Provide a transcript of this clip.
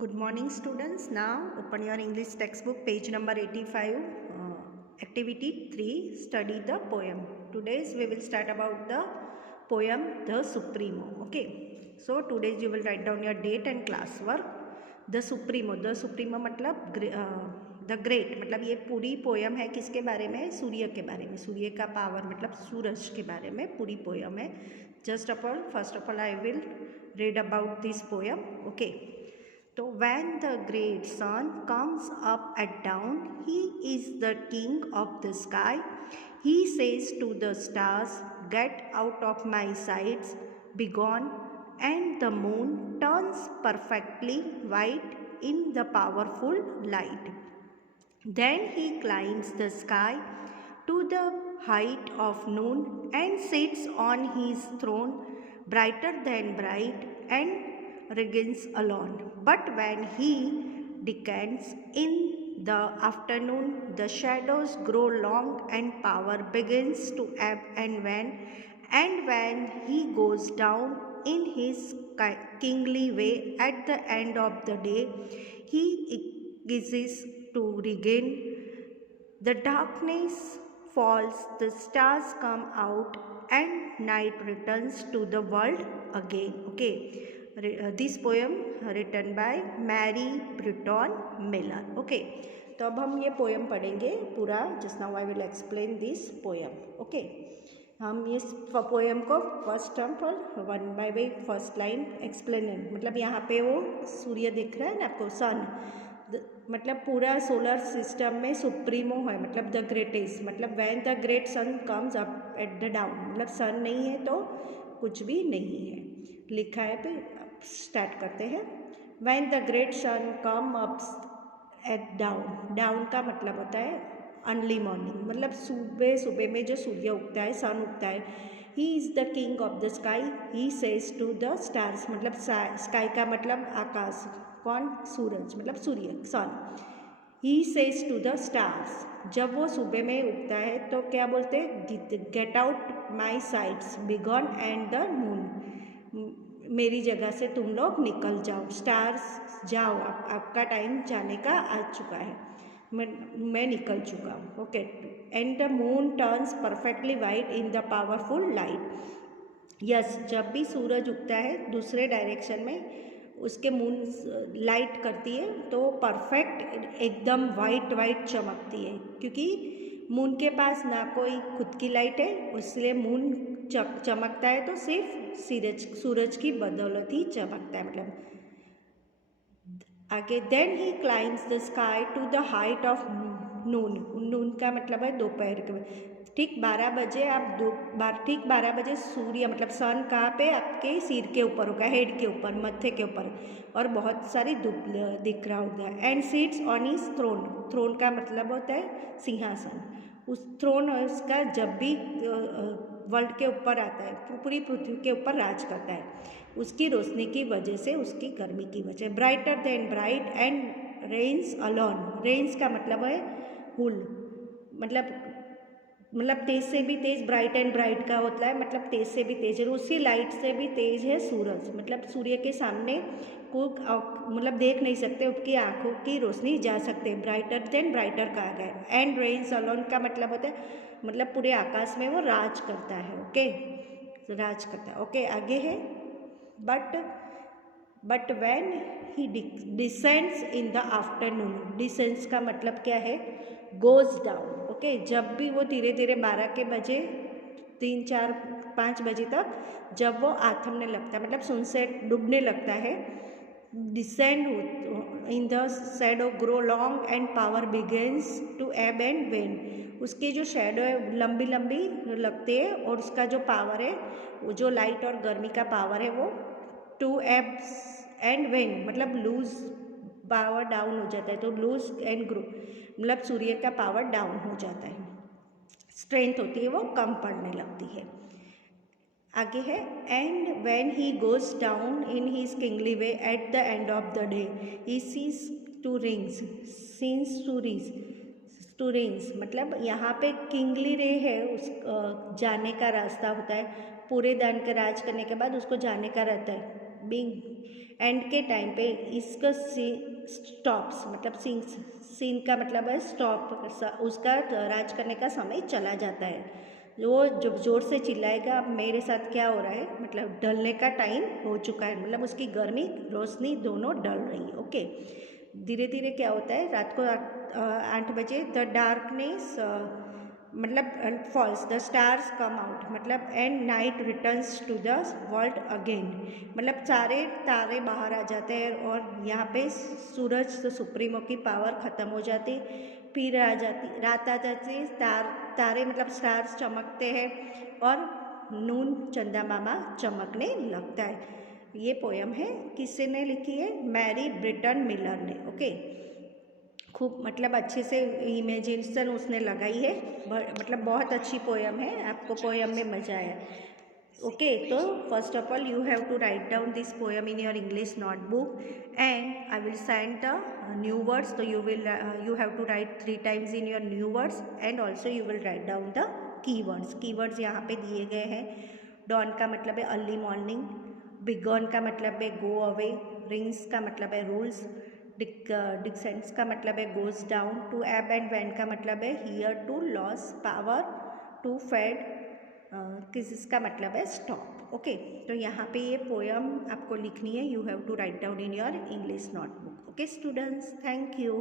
Good morning students. Now open your English textbook page number 85, activity 3, study the poem. Today we will start about the poem The Supremo. Okay, so today you will write down your date and class work. The Supremo मतलब the great, मतलब ये पूरी poem है किसके बारे में? सूर्य के बारे में। सूर्य का पावर मतलब सूरज के बारे में पूरी पोयम है। First of all I will read about this poem. Okay, तो when the great sun comes up at dawn, he is the king of the sky. He says to the stars, get out of my sights, be gone. And the moon turns perfectly white in the powerful light. Then he climbs the sky to the height of noon and sits on his throne, brighter than bright, and reigns alone. But when he decants in the afternoon, the shadows grow long and power begins to ebb and wane. And when he goes down in his kingly way at the end of the day, he eases to regain. The darkness falls, the stars come out, and night returns to the world again. Okay, this poem written by Mary Britton Miller. Okay, तो अब हम ये poem पढ़ेंगे पूरा. Just now I will explain this poem. Okay, हम इस poem को first one by way first line explain, मतलब यहाँ पे वो सूर्य दिख रहा है ना आपको, सन, मतलब पूरा सोलर सिस्टम में सुप्रीमो है, मतलब द ग्रेटेस्ट, मतलब when the great sun comes up at the down, मतलब सन नहीं है तो कुछ भी नहीं है, लिखा है. पे स्टार्ट करते हैं. When the great sun come up at down, down का मतलब होता है अर्ली मॉर्निंग, मतलब सुबह सुबह में जो सूर्य उगता है, सन उगता है. He is the king of the sky, he says to the stars, मतलब स्काई का मतलब आकाश, कौन? सूरज, मतलब सूर्य, sun. He says to the stars, जब वो सुबह में उगता है तो क्या बोलते हैं? Get out my sides, be gone and the moon, मेरी जगह से तुम लोग निकल जाओ. स्टार्स जाओ, आपका टाइम जाने का आ चुका है, मैं निकल चुका हूँ. Okay, and the moon turns perfectly white in the powerful light. Yes, जब भी सूरज उगता है दूसरे डायरेक्शन में, उसके मून लाइट करती है तो परफेक्ट एकदम वाइट चमकती है, क्योंकि मून के पास ना कोई खुद की लाइट है, इसलिए मून चमकता है तो सिर्फ सूरज की बदौलत ही चमकता है. मतलब आगे, then he climbs the sky to the height of noon. Noon का मतलब है दोपहर के, ठीक 12 बजे ठीक 12 बजे सूर्य मतलब सन कहाँ पे? आपके सिर के ऊपर होगा, हेड के ऊपर, मत्थे के ऊपर, और बहुत सारी धूप दिख रहा होगा. And sits on his throne, throne का मतलब होता है सिंहासन. उस थ्रोन उसका जब भी वर्ल्ड के ऊपर आता है, पूरी पृथ्वी के ऊपर राज करता है, उसकी रोशनी की वजह से, उसकी गर्मी की वजह. Brighter than bright and reigns alone, reigns का मतलब है हुल, मतलब तेज से भी तेज, ब्राइट एंड ब्राइट का होता है मतलब तेज से भी तेज, और उसी लाइट से भी तेज है सूरज, मतलब सूर्य के सामने को मतलब देख नहीं सकते, उसकी आंखों की रोशनी जा सकते. ब्राइटर देन ब्राइटर कहा गया. एंड रेन्स अलॉन का मतलब होता है, मतलब पूरे आकाश में वो राज करता है. ओके, राज करता है. ओके, आगे है. But when he descends in the afternoon, descends का मतलब क्या है? Goes down. ओके, जब भी वो धीरे धीरे 12 के बजे 3, 4, 5 बजे तक जब वो आथमने लगता है, मतलब सनसेट डूबने लगता है, descend in the shadow grow long and power begins to ebb and wane. उसकी जो शैडो है लंबी लंबी लगती है, और उसका जो पावर है, वो जो लाइट और गर्मी का पावर है, वो टू एब्स एंड वेन मतलब लूज, पावर डाउन हो जाता है, तो लूज एंड ग्रो मतलब सूर्य का पावर डाउन हो जाता है, स्ट्रेंथ होती है वो कम पड़ने लगती है. आगे है. And when he goes down in his kingly way at the end of the day, he sees to rings, scenes to rings, मतलब यहाँ पे किंगली रे है, उस जाने का रास्ता होता है, पूरे दिन के राज करने के बाद उसको जाने का रहता है, बीइंग. एंड के टाइम पे इसका स्टॉप्स, मतलब सीन का मतलब है स्टॉप, उसका राज करने का समय चला जाता है। वो जब ज़ोर से चिल्लाएगा अब मेरे साथ क्या हो रहा है, मतलब ढलने का टाइम हो चुका है, मतलब उसकी गर्मी रोशनी दोनों ढल रही है। ओके, धीरे धीरे क्या होता है, रात को 8 बजे द डार्कनेस मतलब falls, the stars come out, मतलब and night returns to the world again, मतलब सारे तारे बाहर आ जाते हैं और यहाँ पे सूरज सुप्रीमो की पावर ख़त्म हो जाती, फिर आ जाती रात, आ जाती तारे मतलब स्टार्स चमकते हैं और नून चंदा मामा चमकने लगता है। ये पोयम है, किसने लिखी है, मैरी ब्रिटन मिलर ने। ओके, खूब मतलब अच्छे से इमेजिनेशन उसने लगाई है, मतलब बहुत अच्छी पोयम है, आपको पोयम में मज़ा आया। ओके, तो first of all you have to write down this poem in your English notebook and I will send the new words, तो you have to write 3 times in your new words and also you will write down the keywords. Keywords यहाँ पे दिए गए हैं। Don का मतलब है early morning, बिगॉन का मतलब है गो अवे, रिंग्स का मतलब है रूल्स, डिसेंट्स का मतलब है goes down, to ebb and wane का मतलब है here, to lose power, to fade, किस का मतलब है स्टॉप। ओके, तो यहाँ पे ये पोयम आपको लिखनी है, you have to write down in your English notebook. Okay students, thank you.